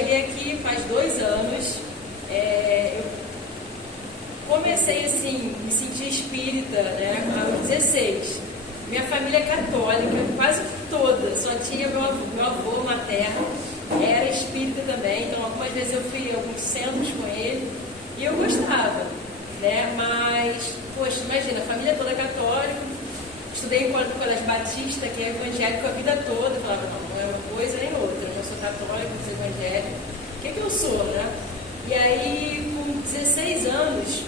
cheguei aqui faz 2 anos. Eu comecei assim, me sentir espírita, né, aos 16. Minha família é católica, quase toda, só tinha meu avô materno, era espírita também, então algumas vezes eu fui a alguns centros com ele e eu gostava, né? Mas, poxa, imagina, a família toda católica, estudei em colégio batista, que é evangélico a vida toda, eu falava, não é uma coisa nem outra, eu não sou católica, não sou evangélica, o que eu sou, né? E aí, com 16 anos,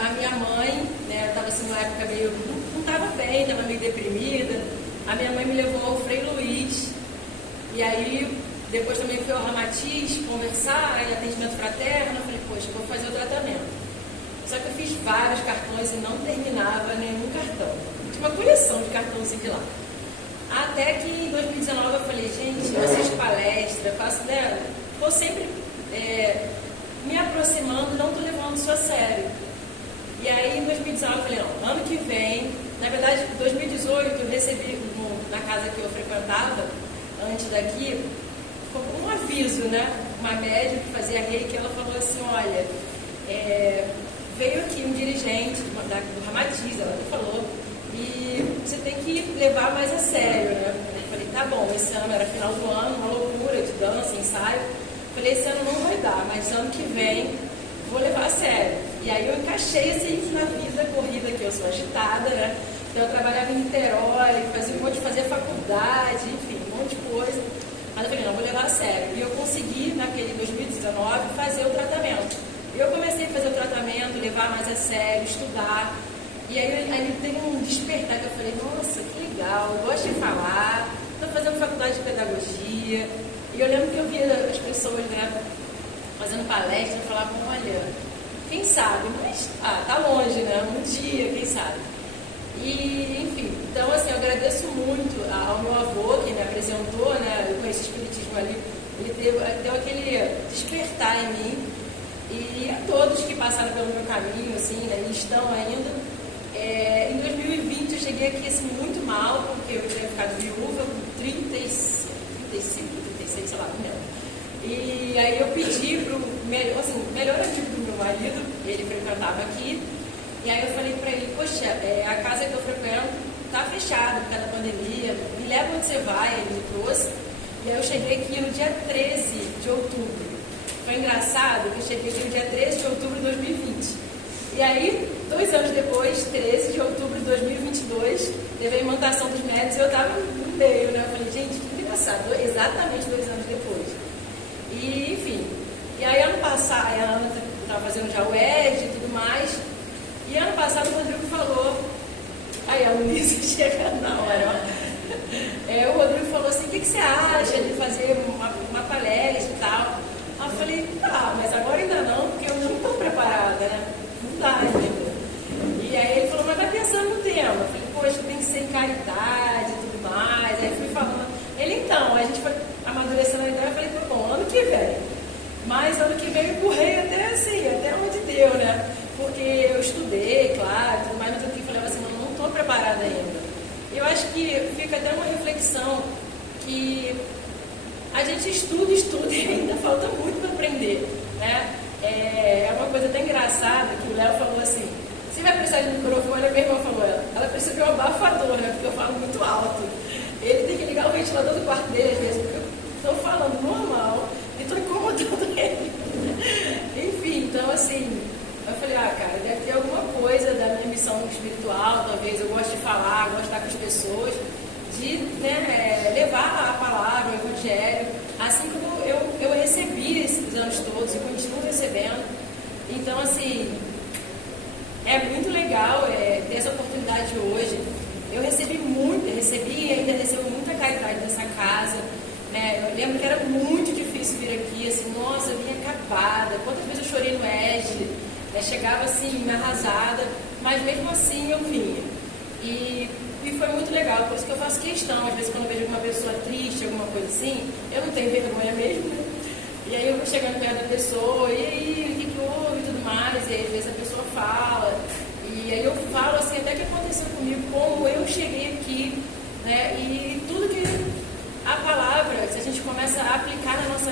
a minha mãe, né, estava assim numa época meio, não estava bem, estava meio deprimida, a minha mãe me levou ao Frei Luiz, e aí depois também fui ao Ramatiz conversar, em atendimento fraterno, eu falei, poxa, vou fazer o tratamento. Só que eu fiz vários cartões e não terminava nenhum cartão. Tinha uma coleção de cartões de lá. Até que em 2019 eu falei, gente, eu assisto palestra, faço, né, estou sempre me aproximando, não estou levando isso a sério. E aí em 2019 eu falei, não, ano que vem, na verdade em 2018 eu recebi na casa que eu frequentava, antes daqui, um aviso, né? Uma médica que fazia reiki, ela falou assim, olha, veio aqui um dirigente do Ramatiz, ela me falou, e você tem que levar mais a sério, né? Eu falei, tá bom, esse ano era final do ano, uma loucura de dança, ensaio. Eu falei, esse ano não vai dar, mas ano que vem vou levar a sério. E aí eu encaixei assim na vida corrida, que eu sou agitada, né? Então eu trabalhava em Niterói, fazia faculdade, enfim, um monte de coisa. Mas eu falei, não, vou levar a sério. E eu consegui, naquele 2019, fazer o tratamento. E eu comecei a fazer o tratamento, levar mais a sério, estudar. E aí teve um despertar que eu falei, nossa, que legal, eu gosto de falar, estou fazendo faculdade de pedagogia. E eu lembro que eu via as pessoas, né, fazendo palestra, falavam, olha, quem sabe, mas tá longe, né? Um dia, quem sabe. E, enfim, então assim, eu agradeço muito ao meu avô que me apresentou, né? Eu conheci o espiritismo ali, ele deu aquele despertar em mim, e a todos que passaram pelo meu caminho, assim, né, e estão ainda. Em 2020 eu cheguei aqui assim, muito mal, porque eu tinha ficado viúva com 36, sei lá, não lembro. E aí eu pedi para o melhor amigo do meu marido, ele frequentava aqui, e aí eu falei para ele, poxa, a casa que eu frequento está fechada por causa da pandemia, me leva onde você vai, ele me trouxe. E aí eu cheguei aqui no dia 13 de outubro. Foi engraçado que eu cheguei aqui no dia 13 de outubro de 2020. E aí, 2 anos depois, 13 de outubro de 2022, teve a imantação dos médicos e eu estava no meio, né? Eu falei, gente, que engraçado, exatamente 2 anos depois. E, enfim, e aí ano passado, a Ana estava fazendo já o ED e tudo mais, e ano passado o Rodrigo falou, aí a Luísa chega na hora, ó. O Rodrigo falou assim, o que você acha de fazer uma palestra e tal? Aí eu falei, tá, mas agora ainda não, porque eu não estou preparada, né? Não dá ainda. E aí ele falou, mas vai pensando no tema. Eu falei, poxa, tem que ser em caridade e tudo mais. Aí fui falando. Ele, então, a gente foi amadurecendo a ideia. Eu falei, tá bom, ano que vem. Mas ano que vem eu empurrei até onde deu, né? Porque eu estudei, claro, tudo mais, mas eu falei assim, não estou preparada ainda. Eu acho que fica até uma reflexão que a gente estuda e ainda falta muito para aprender, né? É uma coisa até engraçada que o Léo falou assim, você vai precisar de microfone, a minha irmã falou, ela precisa de um abafador, né? Porque eu falo muito alto. Ele tem que ligar o ventilador do quarto dele, mesmo, porque eu estou falando normal e estou incomodando ele. Enfim, então assim, eu falei, cara, deve ter alguma coisa da minha missão espiritual, talvez eu gosto de falar, gosto de estar com as pessoas, de, né, levar a palavra, o evangelho, assim como eu recebi esses anos todos e continuo recebendo. Então, assim, é muito legal ter essa oportunidade hoje. Eu recebi e ainda recebo muita caridade dessa casa, né? Eu lembro que era muito difícil vir aqui, assim, nossa, eu vinha acabada, quantas vezes eu chorei no ED, né? Chegava assim, arrasada, mas mesmo assim eu vinha. E foi muito legal, por isso que eu faço questão, às vezes quando eu vejo alguma pessoa triste, alguma coisa assim, eu não tenho vergonha mesmo, né? E aí eu vou chegando perto da pessoa, e aí, o que houve e tudo mais, e aí às vezes a pessoa fala, e aí eu falo assim, até que aconteceu comigo, como eu cheguei aqui, né? E tudo que a palavra, se a gente começa a aplicar na nossa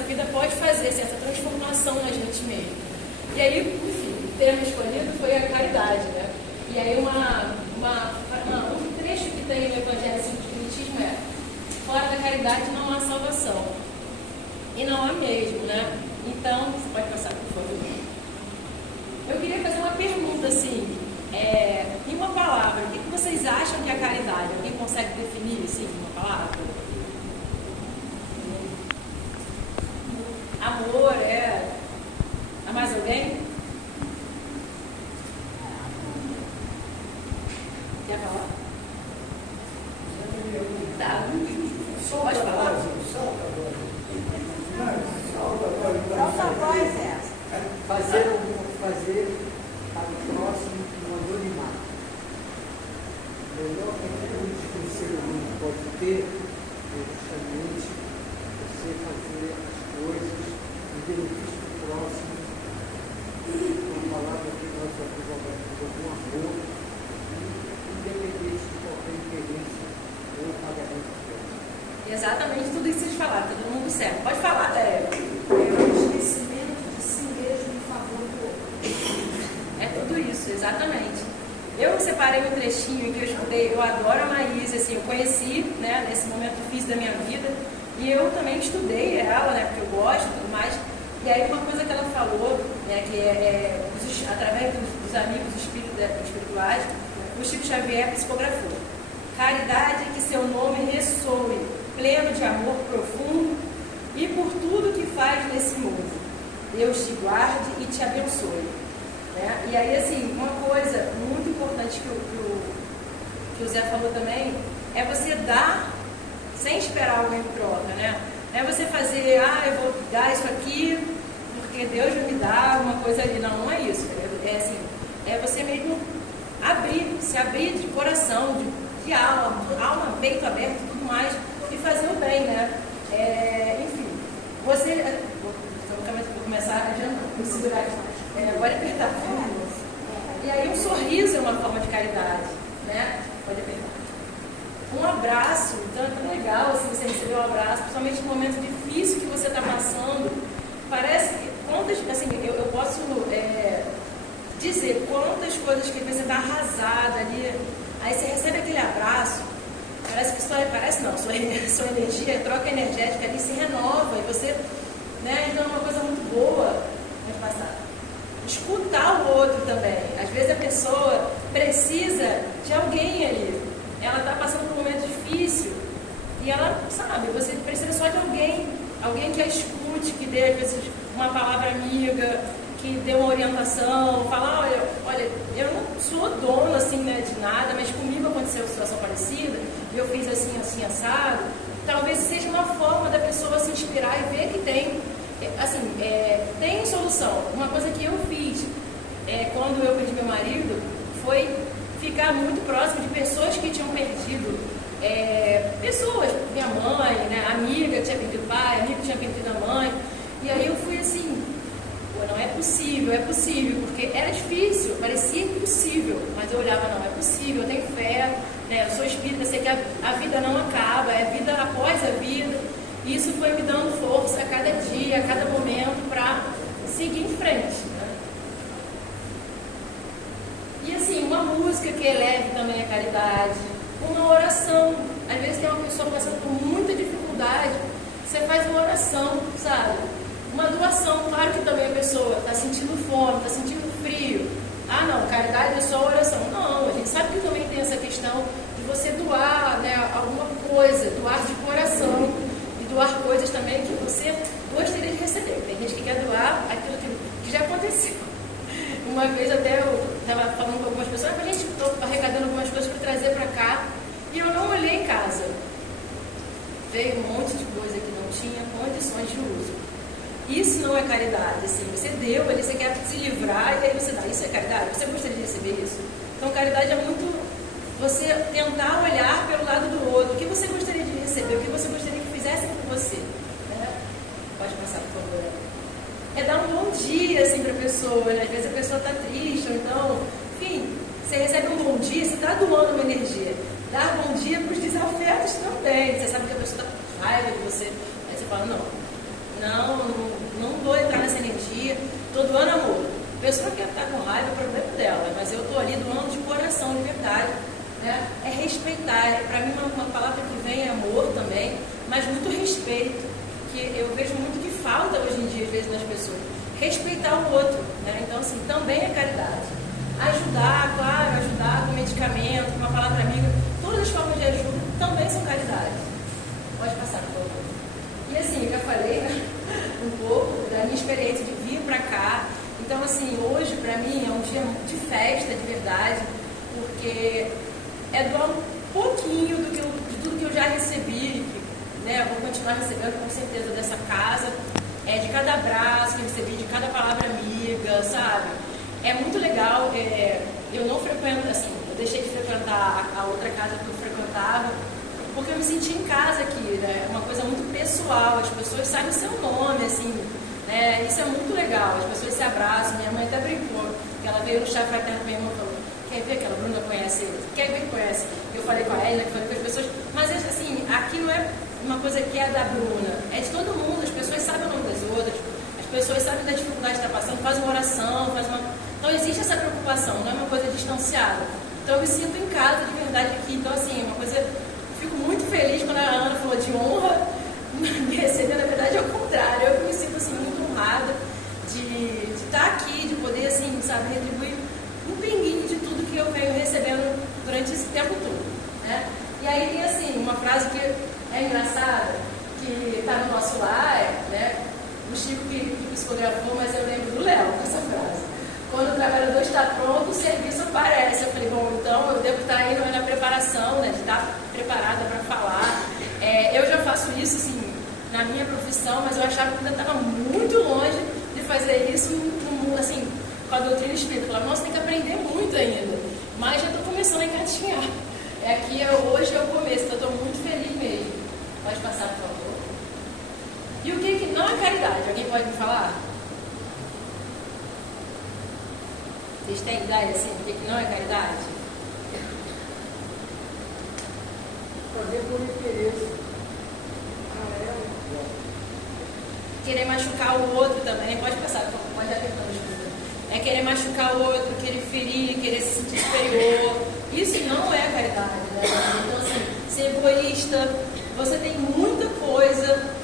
falei no Evangelho segundo o Espiritismo é: fora da caridade não há salvação. E não há mesmo, né? Então, você pode passar, por favor. Eu queria fazer uma pergunta assim, em uma palavra, o que vocês acham que é a caridade? Alguém consegue definir assim, uma palavra? Amor, há mais alguém? Quer falar? Tá. Pode falar? Solta a voz, essa. Fazer para o próximo um anonimato. O melhor que o ser humano pode ter é justamente você fazer as coisas em benefício do próximo, uma palavra que nós aprovamos com amor, independente de qualquer interesse ou pagamento de Deus. Exatamente tudo isso que vocês falaram, tá todo mundo certo. Pode falar, Téreo. É o esquecimento de si mesmo em favor do outro. É tudo isso, exatamente. Eu separei um trechinho em que eu escutei, eu adoro a Maísa, assim, eu conheci, né, nesse momento difícil da minha vida, e eu também estudei ela, né, porque eu gosto e tudo mais, e aí uma coisa que ela falou, né, que através dos amigos espirituais, o Chico Xavier psicografou: caridade é que seu nome ressoe, pleno de amor profundo, e por tudo que faz nesse mundo, Deus te guarde e te abençoe. Né? E aí, assim, uma coisa muito importante que o Zé falou também é você dar sem esperar alguém em troca, né? Não é você fazer, eu vou dar isso aqui porque Deus vai me dar uma coisa ali. Não, não é isso. É você mesmo se abrir de coração, de alma, peito aberto e tudo mais, e fazer o bem, né? Enfim, vou começar adiantando, vou segurar aqui. Agora é apertar. E aí um sorriso é uma forma de caridade, né? Pode apertar. Um abraço, então é tão legal assim, você receber um abraço, principalmente no momento difícil que você está passando. Parece que eu posso dizer quantas coisas que você está arrasada ali, aí você recebe aquele abraço, parece que sua energia, troca energética ali se renova e você, né? Então é uma coisa muito boa. Pode passar. Escutar o outro também. Às vezes a pessoa precisa de alguém ali. Ela está passando por um momento difícil e ela sabe, você precisa só de alguém que a escute, que dê às vezes uma palavra amiga, que dê uma orientação, falar, olha, eu não sou dona assim, né, de nada, mas comigo aconteceu uma situação parecida, e eu fiz assim, assim, assado. Talvez seja uma forma da pessoa se inspirar e ver que tem solução. Uma coisa que eu fiz quando eu perdi meu marido foi ficar muito próximo de pessoas que tinham perdido pessoas, minha mãe, né, amiga que tinha perdido o pai, amigo que tinha perdido a mãe, e aí eu fui assim, não é possível, porque era difícil, parecia impossível, mas eu olhava, não, é possível, eu tenho fé, né, eu sou espírita, sei que a vida não acaba, é vida após a vida. Isso foi me dando força a cada dia, a cada momento, para seguir em frente. Né? E assim, uma música que eleve também a caridade, uma oração. Às vezes tem uma pessoa passando por muita dificuldade, você faz uma oração, sabe? Uma doação, claro que também a pessoa está sentindo fome, está sentindo frio. Não, caridade é só oração. Não, a gente sabe que também tem essa questão de você doar, né, alguma coisa, doar de coração. Doar coisas também que você gostaria de receber. Tem gente que quer doar aquilo que já aconteceu. Uma vez até eu estava falando com algumas pessoas, a gente estou arrecadando algumas coisas para trazer para cá, e eu não olhei em casa. Veio um monte de coisa que não tinha condições de uso. Isso não é caridade, assim, você deu ali, você quer se livrar, e aí você dá. Isso é caridade? Você gostaria de receber isso? Então caridade é muito você tentar olhar pelo lado do outro. O que você gostaria de receber? O que você gostaria que fizessem por você? Né? Pode passar, por favor. É dar um bom dia assim, para a pessoa, né? Às vezes a pessoa está triste, ou então, enfim, você recebe um bom dia, você está doando uma energia. Dar bom dia para os desafetos também. Você sabe que a pessoa está com raiva de você, aí você fala, não vou entrar nessa energia, estou doando amor. A pessoa que está com raiva, o problema dela, mas eu estou ali doando de coração, de verdade, né? É respeitar. Para mim, uma palavra que vem é amor também, mas muito respeito, que eu vejo muito que falta hoje em dia, às vezes, nas pessoas. Respeitar o outro, né? Então, assim, também é caridade. Ajudar, claro, ajudar com medicamento, com uma palavra amiga, todas as formas de ajuda também são caridade. Pode passar, por favor. E assim, eu já falei, né, um pouco da minha experiência de vir para cá. Então, assim, hoje para mim é um dia de festa, de verdade, porque é doar um pouquinho de tudo que eu já recebi, né? Eu vou continuar recebendo com certeza dessa casa, de cada abraço que eu recebi, de cada palavra amiga, sabe? É muito legal. Eu não frequento, assim, eu deixei de frequentar a outra casa que eu frequentava, porque eu me senti em casa aqui, né? É uma coisa muito pessoal, as pessoas sabem o seu nome, assim, né? Isso é muito legal, as pessoas se abraçam. Minha mãe até brincou, que ela veio no chá fraterno com minha irmã e falou: quer ver que a Bruna conhece ele? Quer ver que conhece? Eu falei com a Ela, falei com as pessoas, mas assim, aqui não é uma coisa que é da Bruna, é de todo mundo, as pessoas sabem o nome das outras, as pessoas sabem da dificuldade que está passando, faz uma oração, Então existe essa preocupação, não é uma coisa distanciada. Então eu me sinto em casa de verdade aqui. Então, assim, é uma coisa. Fico muito feliz quando a Ana falou de honra, me receber, na verdade é o contrário. Eu me sinto assim, muito honrada de estar aqui, de poder, assim, sabe, retribuir um pinguinho de tudo que eu venho recebendo durante esse tempo todo, né? E aí tem, assim, uma frase que é engraçada, que está no nosso lar, né? O Chico que psicografou, mas eu lembro do Léo com essa frase. Quando o trabalhador está pronto, o serviço aparece. Eu falei, bom, então eu devo estar aí na preparação, né, de estar preparada para falar. Eu já faço isso, assim, na minha profissão, mas eu achava que ainda estava muito longe de fazer isso no mundo, assim, com a doutrina espírita. Eu falava, nossa, tem que aprender muito ainda. Mas já estou começando a engatinhar. Aqui hoje é o começo, então eu estou muito feliz mesmo. Pode passar, por favor. E o que não é caridade? Alguém pode me falar? Vocês têm ideia, assim, do que não é caridade? Fazer por interesse. Querer machucar o outro também. Pode passar, pode apertar o escudo. É querer machucar o outro, querer ferir, querer se sentir superior. Isso não é caridade, né? Então, assim, ser egoísta. Você tem muita coisa,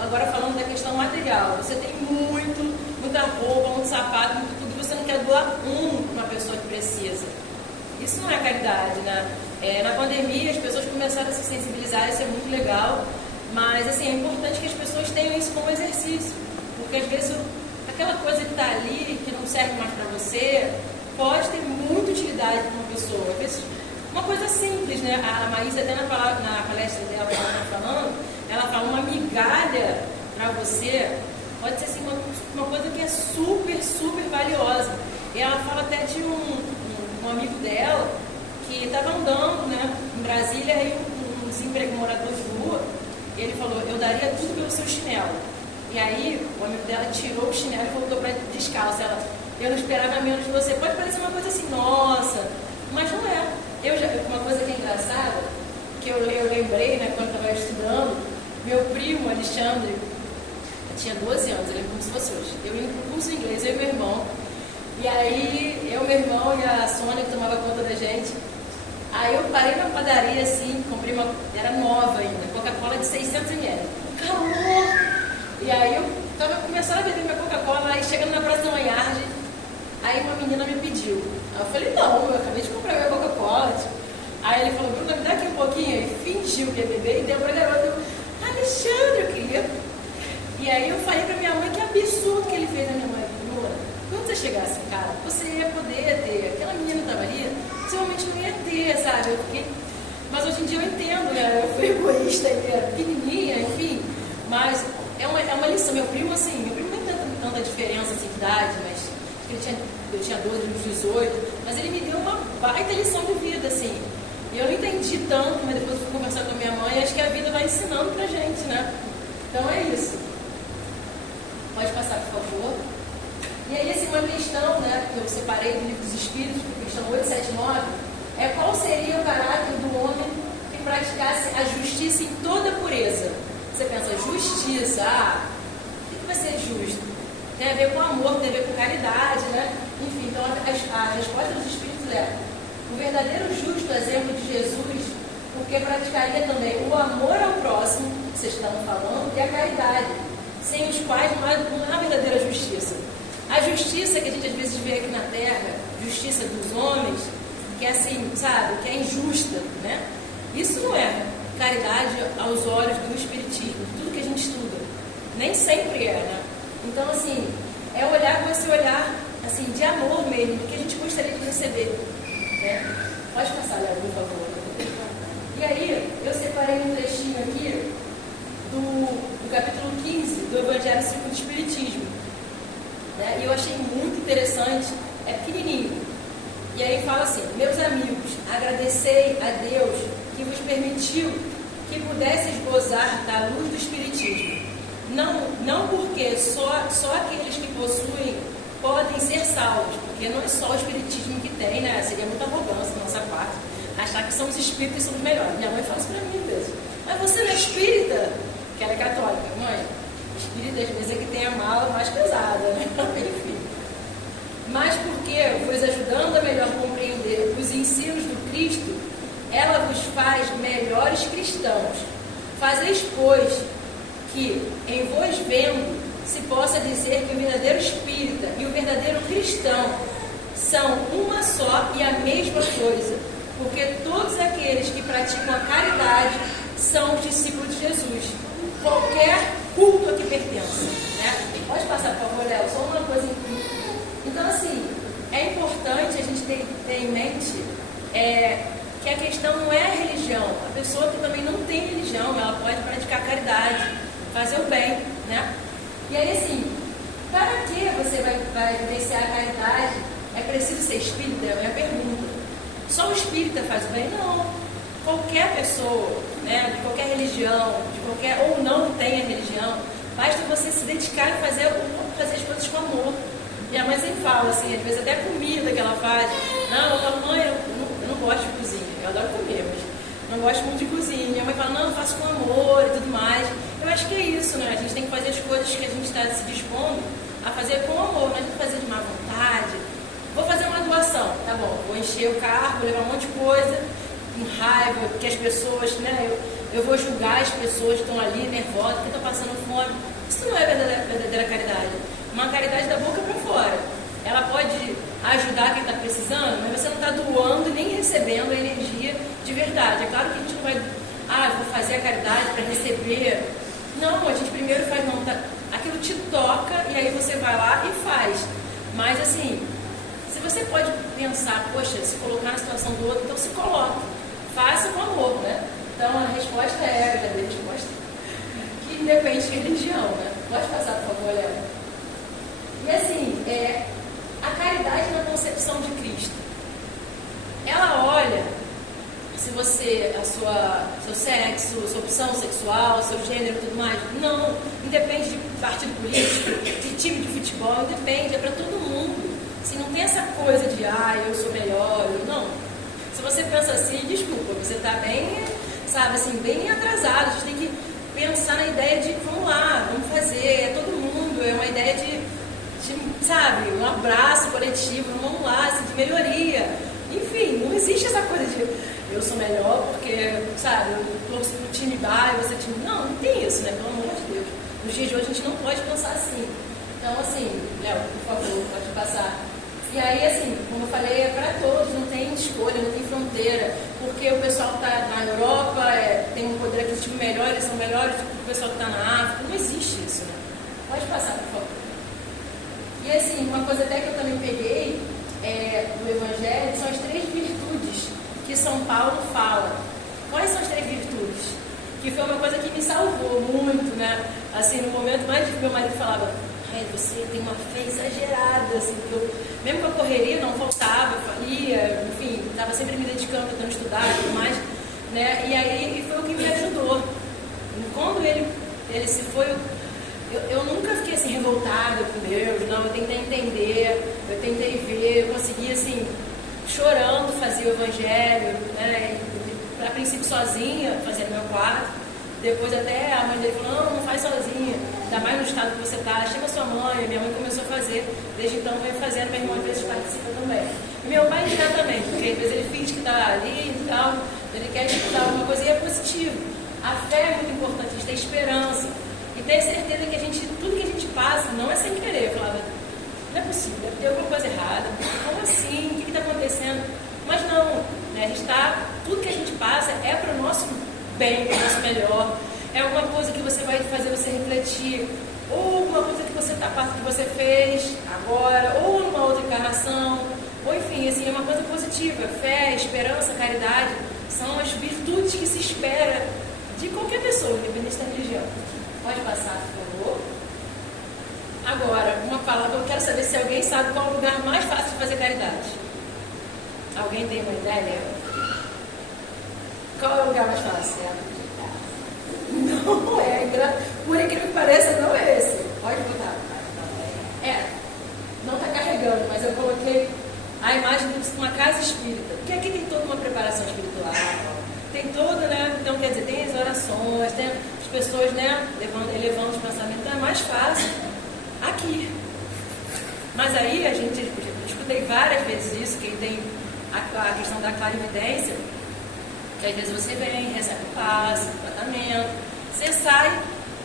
agora falando da questão material, você tem muita roupa, muito sapato, muito tudo, e você não quer doar para uma pessoa que precisa. Isso não é caridade, né? Na pandemia as pessoas começaram a se sensibilizar, isso é muito legal, mas assim, é importante que as pessoas tenham isso como exercício, porque às vezes aquela coisa que está ali, que não serve mais para você, pode ter muita utilidade para uma pessoa. Às vezes, uma coisa simples, né? A Maísa, até na palestra dela que ela está falando, ela fala, uma migalha para você pode ser assim, uma coisa que é super, super valiosa. E ela fala até de um amigo dela que estava andando, né, em Brasília, aí um desempregado, morador de rua, ele falou, eu daria tudo pelo seu chinelo. E aí o amigo dela tirou o chinelo e voltou para descalço. Ela, eu não esperava menos de você. Pode parecer uma coisa assim, nossa, mas não é. Uma coisa que é engraçada, que eu lembrei, né, quando eu estava estudando, meu primo, Alexandre, tinha 12 anos, eu lembro como se fosse hoje. Eu ia para o curso de inglês, eu e meu irmão. E aí, eu, meu irmão e a Sônia, que tomava conta da gente. Aí eu parei na padaria, assim, comprei era nova ainda, Coca-Cola de 600 ml. Calor! E aí eu estava começando a beber minha Coca-Cola, aí chegando na Praça da Manhard, aí uma menina me pediu. Aí eu falei, não, eu acabei de comprar minha Coca-Cola. Aí ele falou, Bruna, me dá aqui um pouquinho. Ele fingiu que ia beber e deu pra garota. Eu, Alexandre, eu queria. E aí eu falei pra minha mãe que absurdo que ele fez na minha mãe. Bruna, quando você chegasse em casa, você ia poder ter. Aquela menina estava ali, possivelmente não ia ter, sabe? Eu fiquei... Mas hoje em dia eu entendo, né? Eu fui egoísta, ele era pequenininha, enfim. Mas é uma lição. Meu primo, assim, não tem tanta diferença assim, de idade, mas eu tinha 12, uns 18, mas ele me deu uma baita lição de vida, assim. E eu não entendi tanto, mas depois eu fui conversar com a minha mãe, acho que a vida vai ensinando pra gente, né? Então é isso. Pode passar, por favor. E aí, assim, uma questão, né, que eu separei do Livro dos Espíritos, questão 879, é qual seria o caráter do homem que praticasse a justiça em toda a pureza. Você pensa, justiça, o que vai ser justo? Tem a ver com amor, tem a ver com caridade, né? Enfim, então a resposta dos Espíritos é o verdadeiro justo exemplo de Jesus, porque praticaria também o amor ao próximo, que vocês estão falando, e a caridade, sem os quais não há verdadeira justiça. A justiça que a gente às vezes vê aqui na Terra, justiça dos homens, que é assim, sabe, que é injusta, né? Isso não é caridade aos olhos do Espiritismo, de tudo que a gente estuda. Nem sempre é, né? Então, assim, é olhar com esse olhar, assim, de amor mesmo, que a gente gostaria de receber, né? Pode passar, Léo, por favor. E aí, eu separei um trechinho aqui do capítulo 15 do Evangelho segundo o Espiritismo, né? E eu achei muito interessante, é pequenininho. E aí fala assim: meus amigos, agradecei a Deus que vos permitiu que pudesseis gozar da luz do Espiritismo. Não porque só aqueles que possuem podem ser salvos, porque não é só o Espiritismo que tem, né? Seria muita arrogância da nossa parte achar que somos espíritas e somos melhores. Minha mãe fala isso pra mim às vezes. Mas você não é espírita? Que ela é católica, mãe. Espírita às vezes é que tem a mala mais pesada, né? Enfim. Mas porque vos ajudando a melhor compreender os ensinos do Cristo, ela vos faz melhores cristãos. Fazeis, pois, que em vos vendo se possa dizer que o verdadeiro espírita e o verdadeiro cristão são uma só e a mesma coisa, porque todos aqueles que praticam a caridade são os discípulos de Jesus, qualquer culto a que pertença, né? Pode passar, por favor, Léo, só uma coisa. Então, assim, é importante a gente ter em mente que a questão não é a religião. A pessoa que também não tem religião, ela pode praticar caridade, fazer o bem, né? E aí, assim, para que você vai vivenciar a caridade, é preciso ser espírita? É a minha pergunta. Só o espírita faz o bem? Não. Qualquer pessoa, né, de qualquer religião, ou não tenha religião, basta você se dedicar e fazer as coisas com amor. Minha mãe sempre fala assim, às vezes até a comida que ela faz. Não, eu falo, mãe, eu não gosto de cozinha, eu adoro comer, mas não gosto muito de cozinha. Minha mãe fala, não, eu faço com amor e tudo mais. Eu acho que é isso, né? A gente tem que fazer as coisas que a gente está se dispondo a fazer com amor, não é de fazer de má vontade. Vou fazer uma doação, tá bom, vou encher o carro, vou levar um monte de coisa, com raiva, porque as pessoas, né, eu vou julgar as pessoas que estão ali nervosas, que estão passando fome. Isso não é verdadeira caridade. Uma caridade da boca para fora. Ela pode ajudar quem está precisando, mas você não está doando nem recebendo a energia de verdade. É claro que a gente não vai, vou fazer a caridade para receber. Não, a gente primeiro faz, não, tá, aquilo te toca e aí você vai lá e faz. Mas assim, se você pode pensar, poxa, se colocar na situação do outro, então se coloque. Faça com amor, né? Então a resposta é, já dei a resposta, que independe de religião, né? Pode passar, por favor, Léo. E assim, a caridade na concepção de Cristo, ela olha se você, seu sexo, sua opção sexual, seu gênero e tudo mais. Não, independe de partido político, de time de futebol, independe, é para todo mundo. Se não tem essa coisa de, eu sou melhor, não. Se você pensa assim, desculpa, você está bem, sabe, assim, bem atrasado. A gente tem que pensar na ideia de, vamos lá, vamos fazer, é todo mundo, é uma ideia de sabe, um abraço coletivo, vamos lá, assim, de melhoria. Enfim, não existe essa coisa de eu sou melhor porque, sabe, eu torço pro time A e você time. Não tem isso, né? Pelo amor de Deus. Nos dias de hoje a gente não pode pensar assim. Então, assim, Léo, por favor, pode passar. E aí, assim, como eu falei, é para todos, não tem escolha, não tem fronteira. Porque o pessoal que está na Europa tem um poder aquisitivo melhor, eles são melhores do que o pessoal que está na África. Não existe isso, né? Pode passar, por favor. E assim, uma coisa até que eu também peguei do Evangelho são as 3 virtudes que São Paulo fala. Quais são as 3 virtudes? Que foi uma coisa que me salvou muito, né? Assim, no momento mais que meu marido falava, você tem uma fé exagerada, assim, que eu, mesmo com a correria, não faltava, ia, enfim, estava sempre me dedicando, tentando estudar e tudo mais, né? E aí foi o que me ajudou. Quando ele se foi, eu nunca fiquei assim revoltada com Deus, não, eu tentei entender, eu tentei ver, eu consegui assim, chorando fazer o Evangelho, né, a princípio sozinha, fazer no meu quarto, Depois até a mãe dele falou, não faz sozinha, ainda mais no estado que você está, chama sua mãe. Minha mãe começou a fazer, desde então veio fazendo, meu irmão às vezes participa também. E meu pai já também, porque às vezes ele finge que está ali e tal, ele quer escutar alguma coisa e é positivo. A fé é muito importante, a gente tem esperança. E ter certeza que tudo que a gente passa não é sem querer. Eu falava, não é possível, deve ter alguma coisa errada. Como assim? O que está acontecendo? Mas não, né? Tudo que a gente passa é para o nosso bem, para o nosso melhor. É alguma coisa que você vai fazer você refletir, ou alguma coisa que você fez agora, ou numa outra encarnação, ou enfim, assim, é uma coisa positiva. Fé, esperança, caridade são as virtudes que se espera de qualquer pessoa, independente da religião. Pode passar, por favor. Agora, uma palavra, eu quero saber se alguém sabe qual é o lugar mais fácil de fazer caridade. Alguém tem uma ideia? Qual é o lugar mais fácil? Não é, por incrível que pareça, não é esse. Pode botar. Não está carregando, mas eu coloquei a imagem de uma casa espírita. Porque aqui tem toda uma preparação espiritual. Tem todo, né? Então, quer dizer, tem as orações, tem as pessoas, né, elevando os pensamentos. Então é mais fácil aqui. Mas aí eu escutei várias vezes isso, quem tem a questão da clarividência, que às vezes você vem, recebe o passe, o tratamento, você sai,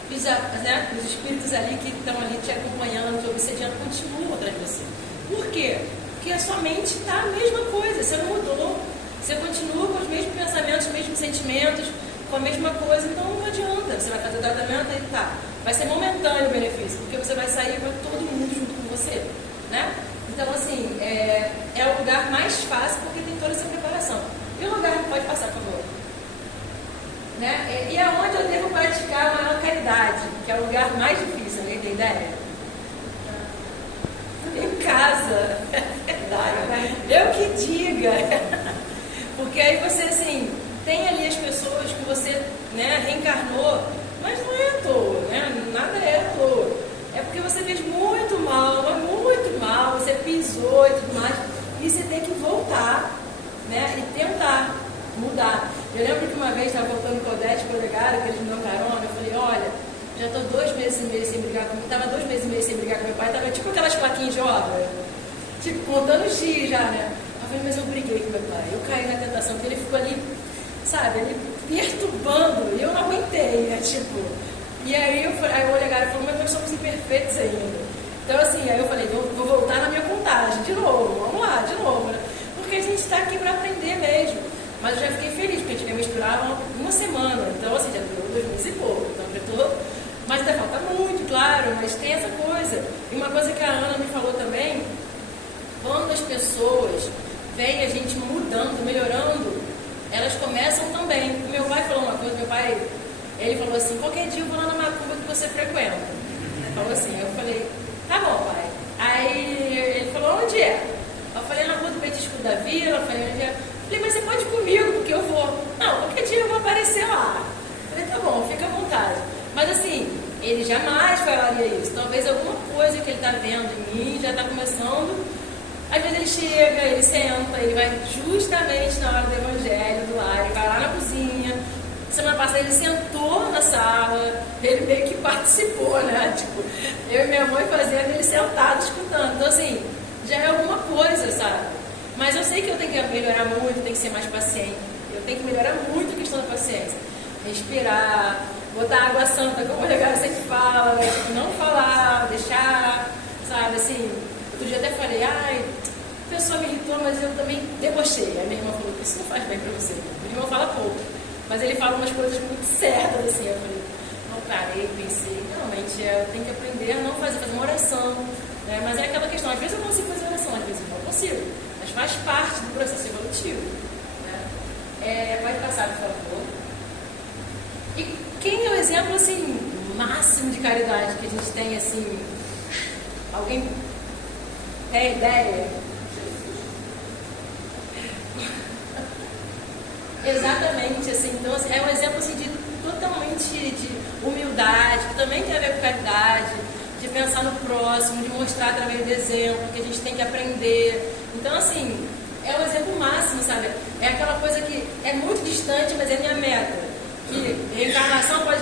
os espíritos ali que estão ali te acompanhando, te obsediando, continuam atrás de você. Por quê? Porque a sua mente está a mesma coisa, você não mudou, você continua com os mesmos pensamentos, os mesmos sentimentos, com a mesma coisa, então não adianta. Você vai fazer o tratamento e tá. Vai ser momentâneo o benefício, porque você vai sair com todo mundo junto com você, né? Então, assim, é o lugar mais fácil porque tem toda essa preparação. E o lugar que pode passar, por favor? Né? E é onde eu devo praticar a maior caridade, que é o lugar mais difícil, alguém tem ideia? Em casa. É verdade. Eu que diga. Porque aí você, assim, tem ali as pessoas que você, né, reencarnou, mas não é à toa, né? Nada é à toa. É porque você fez muito mal, mas muito mal, você pisou e tudo mais, e você tem que voltar, né, e tentar mudar. Eu lembro que uma vez estava voltando com o Odete para o Legado, que eles me dão carona, eu falei, olha, já estou 2 meses e meio sem brigar comigo, estava 2 meses e meio sem brigar com meu pai, estava tipo aquelas plaquinhas de obra, tipo, contando os dias já, né? Eu falei, mas eu briguei com meu pai, eu caí na tentação, porque ele ficou ali, sabe, ali perturbando, e eu não aguentei, né, tipo. E aí o Olegário falou, mas nós somos imperfeitos ainda. Então assim, aí eu falei, vou voltar na minha contagem, de novo, vamos lá, de novo, né? Porque a gente está aqui para aprender mesmo. Mas eu já fiquei feliz, porque a gente ia misturar uma semana, então assim, já deu 2 meses e pouco, então já tô. Mas ainda falta muito, claro, mas tem essa coisa. E uma coisa que a Ana me falou também, quando as pessoas veem a gente mudando, melhorando, elas começam também. O meu pai falou uma coisa, meu pai, ele falou assim, qualquer dia eu vou lá na macumba que você frequenta. Ele falou assim, eu falei, tá bom, pai. Aí ele falou, onde é? Eu falei, na rua do Petisco da Vila, eu falei, onde é? Eu falei, mas você pode ir comigo, porque eu vou. Não, qualquer dia eu vou aparecer lá. Eu falei, tá bom, fica à vontade. Mas assim, ele jamais falaria isso. Talvez alguma coisa que ele está vendo em mim já está começando. Às vezes ele chega, ele senta, ele vai justamente na hora do evangelho, do lar, ele vai lá na cozinha. Semana passada ele sentou na sala, ele meio que participou, né? Tipo, eu e minha mãe fazendo, ele sentado, escutando. Então assim, já é alguma coisa, sabe? Mas eu sei que eu tenho que melhorar muito, tenho que ser mais paciente. Eu tenho que melhorar muito a questão da paciência. Respirar, botar água santa, como o Legário sempre fala, né? Não falar, deixar, sabe, assim. Outro dia até falei, ai, a pessoa me irritou, mas eu também debochei. Aí minha irmã falou, isso não faz bem pra você. Minha irmã fala pouco, mas ele fala umas coisas muito certas, assim. Eu falei, não parei, pensei, realmente, eu tenho que aprender a não fazer uma oração, né? Mas é aquela questão, às vezes eu consigo fazer oração, às vezes eu não consigo. Mas faz parte do processo evolutivo, né? Pode passar, por favor. E quem é o exemplo, assim, máximo de caridade que a gente tem, assim, alguém tem ideia? Exatamente, assim, então assim, é um exemplo assim, totalmente de humildade, que também tem a ver com caridade, de pensar no próximo, de mostrar através do exemplo, que a gente tem que aprender. Então, assim, é o exemplo máximo, sabe? É aquela coisa que é muito distante, mas é minha meta. Que reencarnação pode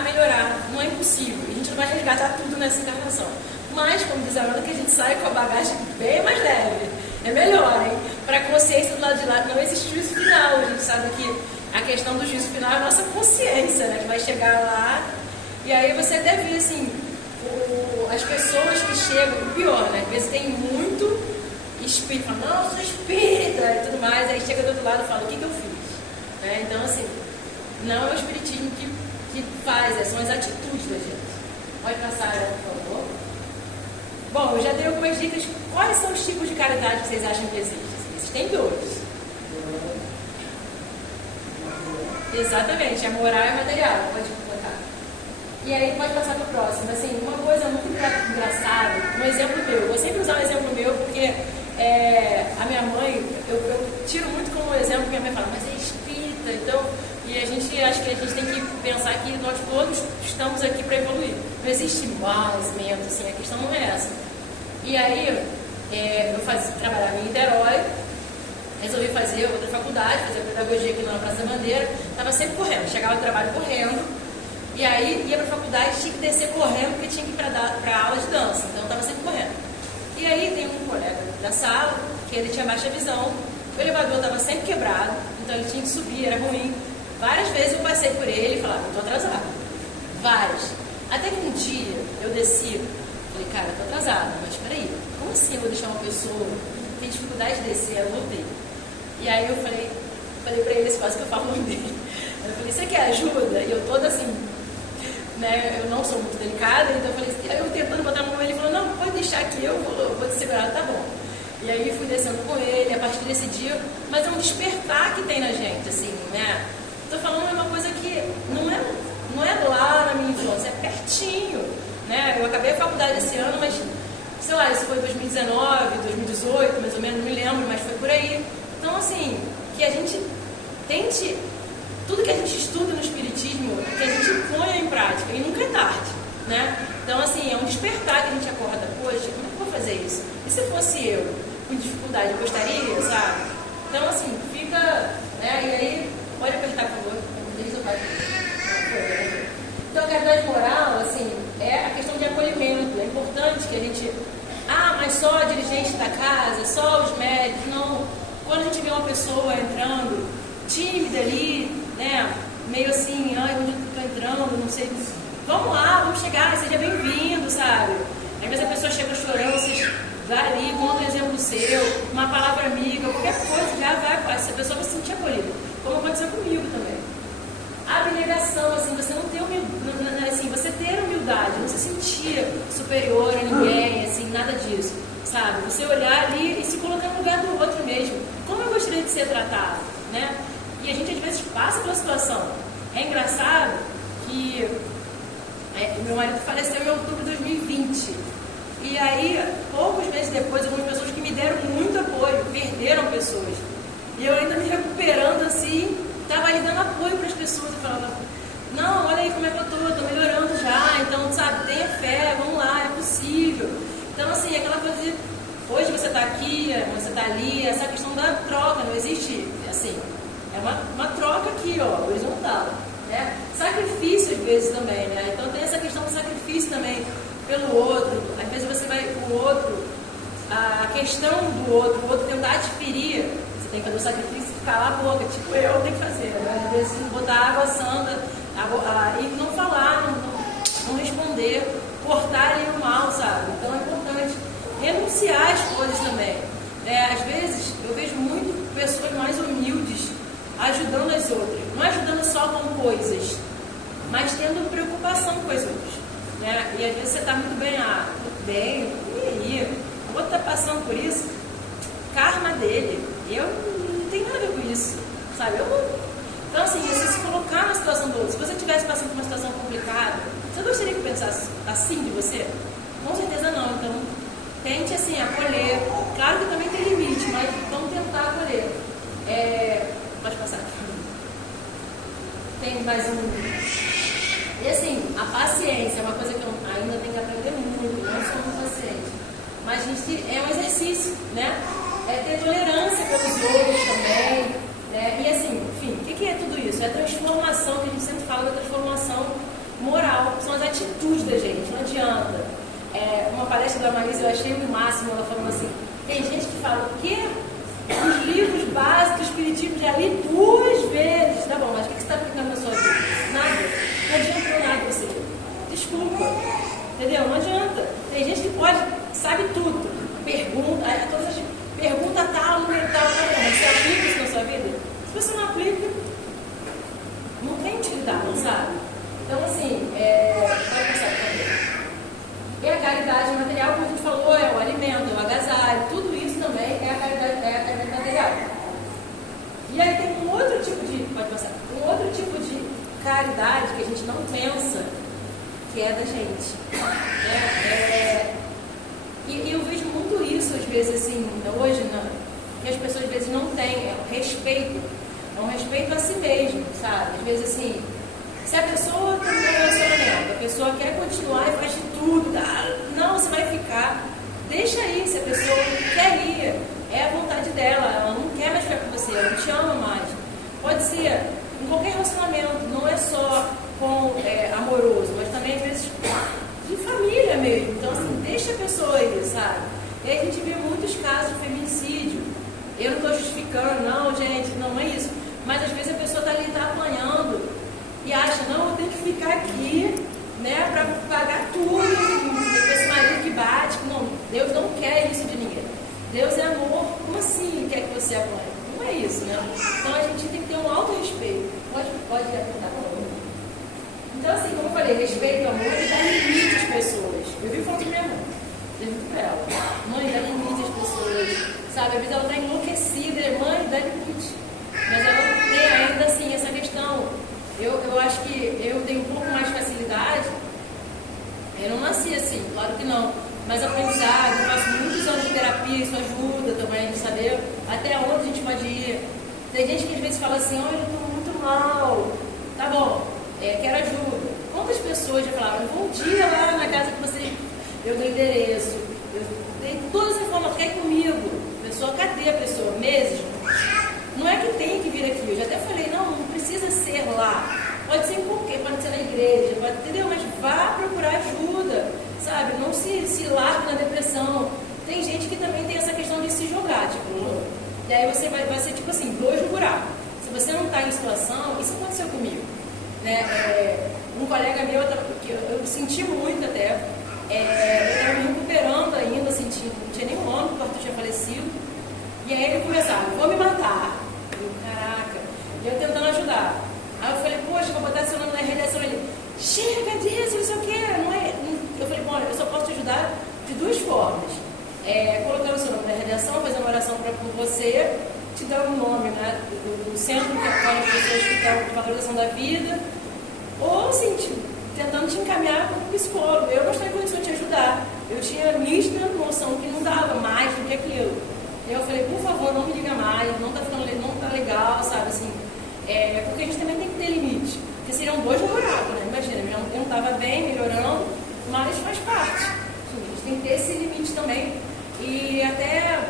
a melhorar. Não é impossível. A gente não vai resgatar tudo nessa encarnação. Mas, como diz a Ana, que a gente sai com a bagagem bem mais leve. É melhor, hein? Para a consciência do lado de lá não existe juízo final. A gente sabe que a questão do juízo final é a nossa consciência, né? Que vai chegar lá. E aí você até vê, assim, as pessoas que chegam, o pior, né? Às vezes tem muito espírito, fala, não, eu sou espírita e tudo mais. Aí chega do outro lado e fala, o que eu fiz? Né? Então, assim, não é o espiritismo que faz, são as atitudes da gente. Pode passar, por favor. Bom, eu já dei algumas dicas. Quais são os tipos de caridade que vocês acham que existem? Existem dois. Exatamente, é moral e material. Pode colocar. E aí pode passar para o próximo. Assim, uma coisa muito engraçada, um exemplo meu. Eu vou sempre usar um exemplo meu porque a minha mãe, eu tiro muito como exemplo, minha mãe fala, mas é espírita, então... E a gente acha que a gente tem que pensar que nós todos estamos aqui para evoluir. Não existe mais, menos, assim, a questão não é essa. E aí, eu trabalhava em Niterói, resolvi fazer outra faculdade, fazer pedagogia aqui na Praça da Bandeira, estava sempre correndo, chegava do trabalho correndo, e aí ia para a faculdade, tinha que descer correndo, porque tinha que ir para aula de dança, então eu estava sempre correndo. E aí tem um colega da sala, que ele tinha baixa visão, o elevador estava sempre quebrado, então ele tinha que subir, era ruim. Várias vezes eu passei por ele e falava, eu estou atrasada. Várias. Até que um dia eu desci, falei, cara, eu estou atrasada, mas peraí, como assim eu vou deixar uma pessoa que tem dificuldade de descer? Eu voltei. E aí eu falei para ele, quase que eu falo o nome dele. Eu falei, você quer ajuda? E eu toda assim, né, eu não sou muito delicada, então eu falei, aí eu tentando botar a mão nele, ele falou, não, pode deixar aqui, eu vou te segurar, tá bom. E aí fui descendo com ele, a partir desse dia, mas é um despertar que tem na gente, assim, né? Estou falando de uma coisa que não é lá na minha infância, é pertinho, né? Eu acabei a faculdade esse ano, mas, sei lá, isso foi 2019, 2018, mais ou menos, não me lembro, mas foi por aí. Então, assim, que a gente tente, tudo que a gente estuda no Espiritismo, que a gente ponha em prática, e nunca é tarde, né? Então, assim, é um despertar que a gente acorda, poxa, como é que eu vou fazer isso? E se fosse eu, com dificuldade, eu gostaria, sabe? Então, assim, fica, né? E aí, pode apertar, por favor. Então, a caridade moral, assim, é a questão de acolhimento. É importante que a gente... mas só a dirigente da casa, só os médicos. Não. Quando a gente vê uma pessoa entrando, tímida ali, né? Meio assim, onde eu tô entrando, não sei... Vamos lá, vamos chegar, seja bem-vindo, sabe? Às vezes a pessoa chega chorando, vocês vai ali, conta um exemplo seu, uma palavra amiga, qualquer coisa, já vai, essa pessoa vai se sentir acolhida. Como aconteceu comigo também. A abnegação, assim, você não ter humildade, assim, você ter humildade, não se sentir superior a ninguém, assim, nada disso, sabe? Você olhar ali e se colocar no lugar do outro mesmo. Como eu gostaria de ser tratado, né? E a gente às vezes passa pela situação. É engraçado que meu marido faleceu em outubro de 2020. E aí, poucos meses depois, algumas pessoas que me deram muito apoio, perderam pessoas. E eu ainda me recuperando assim, estava ali dando apoio para as pessoas. Eu falava, não, olha aí como é que eu estou melhorando já. Então, sabe, tenha fé, vamos lá, é possível. Então, assim, aquela coisa de, hoje você está aqui, você está ali, essa questão da troca, não existe, assim, é uma troca aqui, ó, horizontal. Né? Sacrifício, às vezes, também, né? Então, tem essa questão do sacrifício também pelo outro. Às vezes você vai com o outro, a questão do outro, o outro tentar te ferir, você tem que fazer o sacrifício de calar a boca, tipo eu tenho que fazer, né? Às vezes botar água santa e não falar, não responder, cortar ali o mal, sabe? Então é importante renunciar às coisas também. Às vezes eu vejo muito pessoas mais humildes ajudando as outras, não ajudando só com coisas, mas tendo preocupação com as outras. Né? E às vezes você está muito bem, tudo bem, e aí? O outro está passando por isso, karma dele, eu não tenho nada a ver com isso, sabe? Então, assim, você se colocar na situação do outro, se você estivesse passando por uma situação complicada, você gostaria que pensasse assim de você? Com certeza não, então tente, assim, acolher. Claro que também tem limite, mas vamos tentar acolher. Pode passar. Tem mais um... E assim, a paciência é uma coisa que eu ainda tenho que aprender muito, não sou muito paciente. Mas a gente, é um exercício, né? É ter tolerância pelos outros também, né? E assim, enfim, o que é tudo isso? É a transformação, que a gente sempre fala da transformação moral, são as atitudes da gente, não adianta. Uma palestra da Marisa eu achei o máximo, ela falando assim, tem gente que fala, o quê? Os livros básicos do Espiritismo já li 2 vezes. Tá bom, mas o que você está aplicando na sua vida? Nada. Não adianta nada você. Desculpa. Entendeu? Não adianta. Tem gente que sabe tudo. Pergunta, todas as perguntas tal, mas você aplica isso na sua vida? Se você não aplica, não tem utilidade, não sabe? Então, assim, vai passar também. E a caridade material, como a gente falou, é o alimento, é o agasalho, tudo isso também é a caridade material. E aí tem um outro tipo de caridade que a gente não pensa, que é da gente. E eu vejo muito isso, às vezes, assim, hoje, que as pessoas às vezes não têm, é um respeito a si mesmo, sabe? Às vezes, assim, se a pessoa tem um relacionamento, a pessoa quer continuar e faz de tudo, não, você vai ficar, deixa aí, se a pessoa quer ir, é a vontade dela, ela não quer mais ficar com você, ela não te ama mais. Pode ser em qualquer relacionamento, não é só com amoroso, mas também às vezes de família mesmo. Então, assim, deixa a pessoa ir, sabe? E aí a gente vê muitos casos de feminicídio. Eu não estou justificando, não, gente, não é isso. Mas às vezes a pessoa está ali, está apanhando e acha, não, eu tenho que ficar aqui, né, para pagar tudo, esse marido que bate. Não, Deus não quer isso de ninguém. Deus é amor, como assim quer que você apanhe? Não é isso, né? Então a gente tem que ter um alto respeito. Pode apontar para o Então, assim, como eu falei, respeito e amor, ele dá limite às pessoas. Eu vi falando de minha mãe, eu vi para ela. Mãe, dá limite às pessoas, sabe? Às vezes ela está enlouquecida, mãe, dá limite. Mas ela tem ainda, assim, essa questão. Eu acho que eu tenho um pouco mais de facilidade. Eu não nasci assim, claro que não. Mas aprendizado, eu faço muitos anos de terapia, isso ajuda também a saber até onde a gente pode ir. Tem gente que às vezes fala assim, olha, eu estou muito mal. Tá bom, quero ajuda. Quantas pessoas já falaram, bom dia lá na casa que você... Eu dou endereço, eu dei todas as informações, quer ir comigo. Pessoa, cadê a pessoa? Meses? Não é que tem que vir aqui, eu já até falei, não precisa ser lá. Pode ser em qualquer, pode ser na igreja, pode, entendeu? Mas vá procurar ajuda, sabe? Não se largue na depressão. Tem gente que também tem essa questão de se jogar, tipo, e aí você vai ser tipo assim, 2 no buraco. Se você não está em situação, isso aconteceu comigo, né? Um colega meu, que eu senti muito até, eu estava me recuperando ainda, senti, não tinha nem um ano que o Arthur tinha falecido, e aí ele começava, vou me matar. Eu, caraca, e eu tentando ajudar. Aí eu falei, poxa, vou botar seu nome na redação. Ele, chega disso, não sei o quê. Não é... Eu falei, bom, eu só posso te ajudar de 2 formas. Colocando o seu nome na redação, fazendo uma oração por você, te dando o nome, né, do centro que acolhe as pessoas que estão de valorização da vida, ou assim, tentando te encaminhar para um psicólogo. Eu não estava em condição de te ajudar. Eu tinha nítida noção que não dava mais do que aquilo. E eu falei, por favor, não me liga mais, não tá legal, sabe, assim. Porque a gente também tem que ter limite. Porque seriam 2 no buraco, né? Imagina, eu não estava bem, melhorando, mas faz parte. A gente tem que ter esse limite também. E até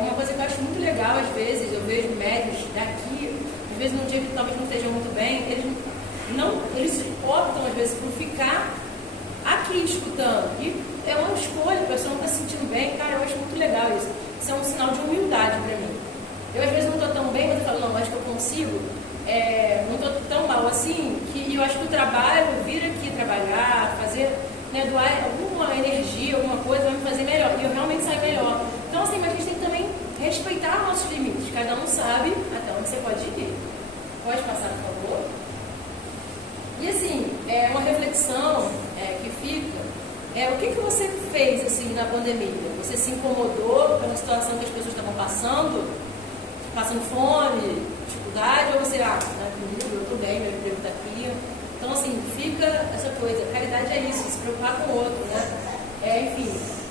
uma coisa que eu acho muito legal, às vezes, eu vejo médicos daqui, às vezes num dia que talvez não estejam muito bem, eles optam, às vezes, por ficar aqui escutando. E é uma escolha, a pessoa não está se sentindo bem. Cara, eu acho muito legal isso. Isso é um sinal de humildade para mim. Eu às vezes não estou tão bem, mas eu falo, não, acho que eu consigo, não estou tão mal assim, que eu acho que o trabalho, vir aqui trabalhar, fazer, né, doar alguma energia, alguma coisa, vai me fazer melhor. E eu realmente saio melhor. Então, assim, mas a gente tem que também respeitar nossos limites. Cada um sabe até onde você pode ir. Pode passar, por favor? E assim, uma reflexão que fica, o que você fez assim, na pandemia? Você se incomodou pela situação que as pessoas estavam passando fome, dificuldade, ou você, comigo, eu estou bem, meu emprego está aqui. Então, assim, fica essa coisa, caridade é isso, se preocupar com o outro, né? Enfim,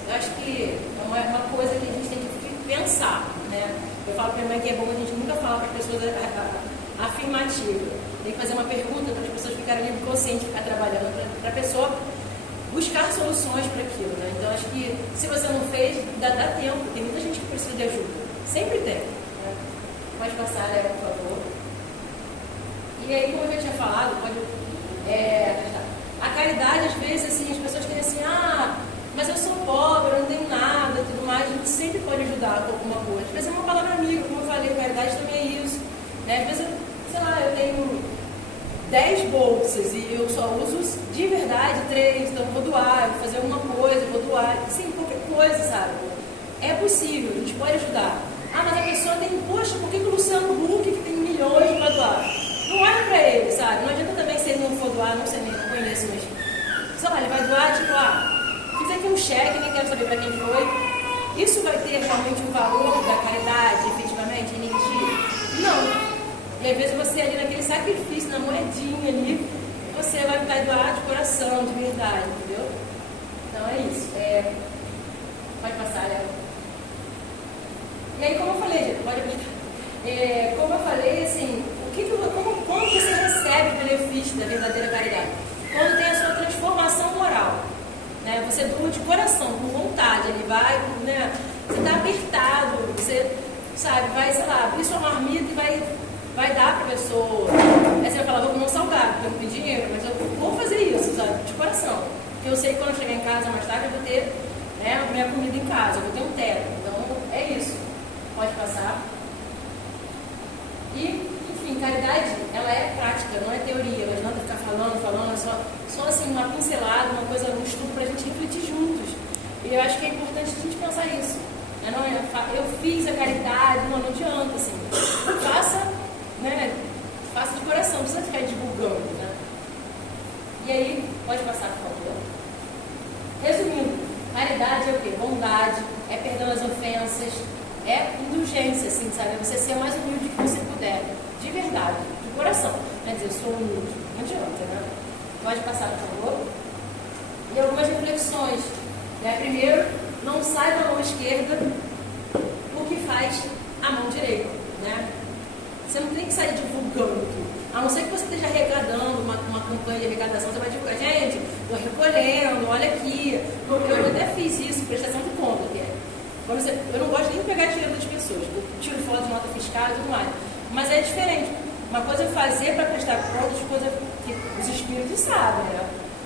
eu acho que é uma coisa que a gente tem que pensar, né? Eu falo para minha mãe que é bom a gente nunca falar para as pessoas afirmativa. Tem que fazer uma pergunta para as pessoas ficarem ali conscientes, ficar trabalhando, para a pessoa buscar soluções para aquilo, né? Então, acho que se você não fez, dá tempo. Tem muita gente que precisa de ajuda. Sempre tem. Né? Pode passar, por favor. E aí, como eu já tinha falado, A caridade, às vezes, assim, as pessoas têm assim, mas eu sou pobre, eu não tenho nada, tudo mais. A gente sempre pode ajudar com alguma coisa. Às vezes é uma palavra amiga, como eu falei, caridade também é isso. Né? Às vezes, sei lá, eu tenho 10 bolsas e eu só uso de verdade 3, então eu vou doar, vou fazer alguma coisa, vou doar, sim, qualquer coisa, sabe? É possível, a gente pode ajudar. Mas a pessoa tem, poxa, por que o Luciano Huck, que tem milhões, para doar? Não olha pra ele, sabe? Não adianta também se ele não for doar, não sei nem, não conheço, mas sei lá, ele vai doar, tipo, fiz aqui um cheque, nem quero saber para quem foi. Isso vai ter realmente o valor da caridade, efetivamente, energia? Não. E às vezes você ali naquele sacrifício, na moedinha ali, você vai doar de coração, de verdade, entendeu? Então é isso. Pode passar, Léo. E aí, como eu falei, gente, pode aplicar. Como eu falei, assim, quando você recebe o benefício da verdadeira caridade? Quando tem a sua transformação moral. Né? Você doa de coração, com vontade, ele vai, né? Você está apertado, você, sabe, vai, sei lá, abrir sua marmita e vai dar para a pessoa. Aí você vai falar, vou comer um salgado, porque eu não tenho dinheiro, mas eu vou fazer isso, sabe, de coração. Porque eu sei que quando eu chegar em casa mais tarde eu vou ter, né, minha comida em casa, eu vou ter um teto. Então, é isso. Pode passar. E, enfim, caridade, ela é prática, não é teoria. Não adianta ficar falando, só assim, uma pincelada, uma coisa, um estudo para a gente refletir juntos. E eu acho que é importante a gente pensar isso. Não é, eu fiz a caridade, não adianta, assim. Faça, né, faça de coração, não precisa ficar divulgando, né? E aí, pode passar, por favor. Resumindo, caridade é o quê? Bondade, é perdão às ofensas, é indulgência, assim, sabe? É você ser o mais humilde que você puder, de verdade, de coração. Quer dizer, eu sou humilde, não adianta, né? Pode passar, por favor. E algumas reflexões. Primeiro, não sai da mão esquerda o que faz a mão direita, né? Você não tem que sair divulgando tudo. A não ser que você esteja arrecadando uma campanha de arrecadação, você vai divulgar, gente, estou recolhendo, olha aqui. Eu até fiz isso, prestação de conta, que é. Eu não gosto nem de pegar dinheiro das pessoas, eu tiro foto de nota fiscal e tudo mais. Mas é diferente. Uma coisa é fazer para prestar conta, outra coisa que os espíritos sabem, né?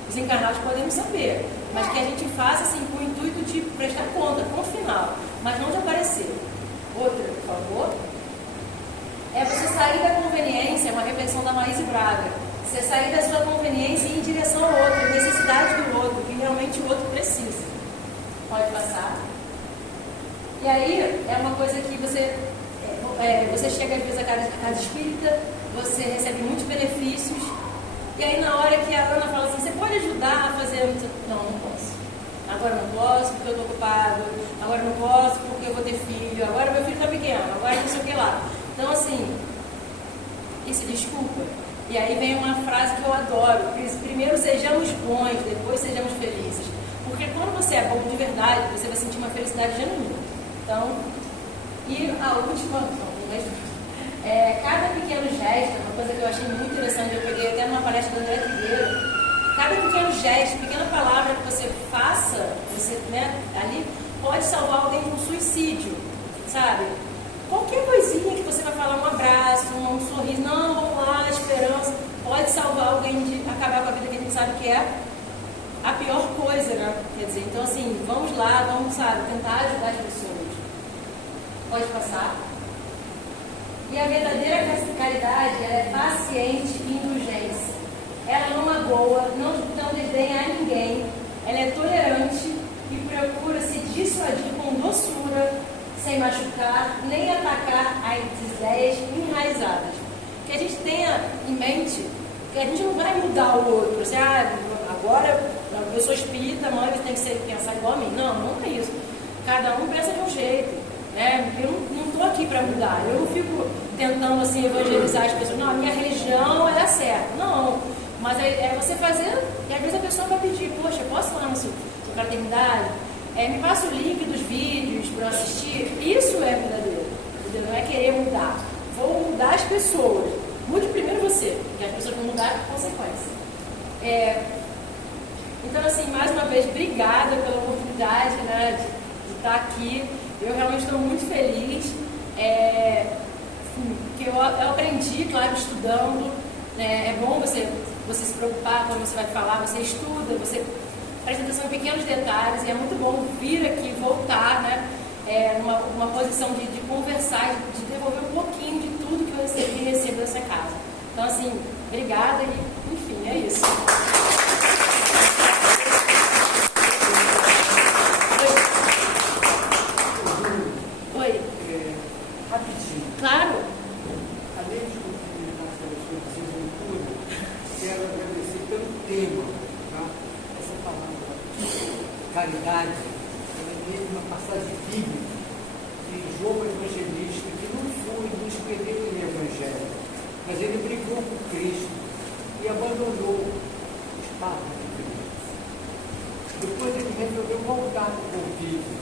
Os encarnados podem não saber. Mas que a gente faça assim, com o intuito de prestar conta, ponto final. Mas não de aparecer. Outra, por favor. É você sair da conveniência, é uma reflexão da Maíse Braga. Você sair da sua conveniência e ir em direção ao outro, a necessidade do outro, que realmente o outro precisa. Pode passar. E aí, é uma coisa que você chega às vezes à casa espírita, você recebe muitos benefícios, e aí na hora que a Ana fala assim, você pode ajudar a fazer... Não posso. Agora não posso porque eu estou ocupado, agora não posso porque eu vou ter filho, agora meu filho está pequeno, agora não sei o que lá. Então assim, isso desculpa. E aí vem uma frase que eu adoro, primeiro sejamos bons, depois sejamos felizes. Porque quando você é bom de verdade, você vai sentir uma felicidade genuína. Então, e a última, cada pequeno gesto, uma coisa que eu achei muito interessante, eu peguei até numa palestra do André Trigueiro, cada pequeno gesto, pequena palavra que você faça, você, né, ali, pode salvar alguém de um suicídio, sabe? Qualquer coisinha que você vai falar, um abraço, um sorriso, não, vamos lá, esperança, pode salvar alguém de acabar com a vida que a gente sabe que é a pior coisa, né? Quer dizer, então assim, vamos lá, vamos, sabe, tentar ajudar as pessoas. Pode passar. E a verdadeira caridade, ela é paciente e indulgência. Ela não magoa, não desdenha a ninguém. Ela é tolerante e procura se dissuadir com doçura, sem machucar, nem atacar as ideias enraizadas. Que a gente tenha em mente que a gente não vai mudar o outro. Assim, agora eu sou espírita, mãe, você tem que pensar igual a mim. Não, não é isso. Cada um pensa de um jeito. Né? Eu não estou aqui para mudar. Eu não fico tentando assim, evangelizar as pessoas. Não, a minha religião é a certa. Não. Mas é você fazer, e às vezes a pessoa vai pedir, poxa, posso falar na sua fraternidade? Me passa o link dos vídeos para eu assistir. Isso é verdadeiro. Entendeu? Não é querer mudar. Vou mudar as pessoas. Mude primeiro você, porque as pessoas vão mudar por consequência. Então, assim, mais uma vez, obrigada pela oportunidade, né, de estar aqui. Eu realmente estou muito feliz. Que eu aprendi, claro, estudando. É bom você você se preocupar quando você vai falar, você estuda, você presta atenção em pequenos detalhes, e é muito bom vir aqui, voltar, né? Numa posição de conversar, de devolver um pouquinho de tudo que eu recebo dessa casa. Então, assim, obrigada e, enfim, é isso. Oi. Rapidinho. Claro. Além de cumprimentar as pessoas que vocês tudo, quero agradecer pelo tema, tá? Essa palavra caridade, ela é mesmo uma passagem bíblica de João Evangelista, que não escreveu o Evangelho, mas ele brigou com Cristo e abandonou os passos de Cristo. Depois ele resolveu voltar para o convívio.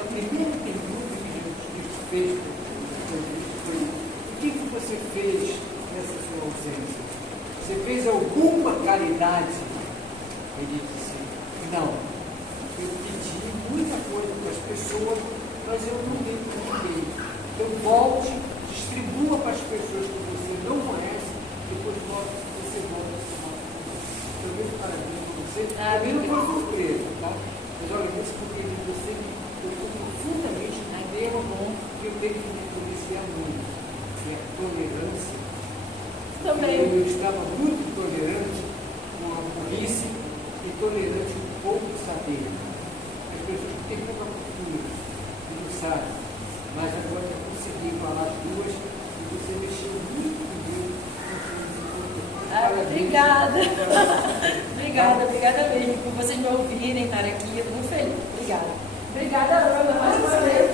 A primeira pergunta que Jesus Cristo fez para ele foi: o que você fez nessa sua ausência? Você fez alguma caridade? Ele disse: não, eu pedi muita coisa para as pessoas, mas eu não dei para ninguém. Então volte, distribua para as pessoas que você não conhece, depois você volta a tomar. Então, meus parabéns para você. Também não foi surpresa, tá? Mas olha, isso porque você me tocou profundamente no tema que eu tenho que me policiar muito, que é a tolerância. Também. Eu estava muito tolerante com a polícia e tolerante com pouco saber. As pessoas que têm pouca cultura e não sabem, mas agora eu consegui falar as duas e você mexeu muito comigo. Obrigada. Obrigada mesmo por vocês me ouvirem, estar aqui. Eu estou muito feliz. Obrigada. Obrigada, Ana, mais uma vez.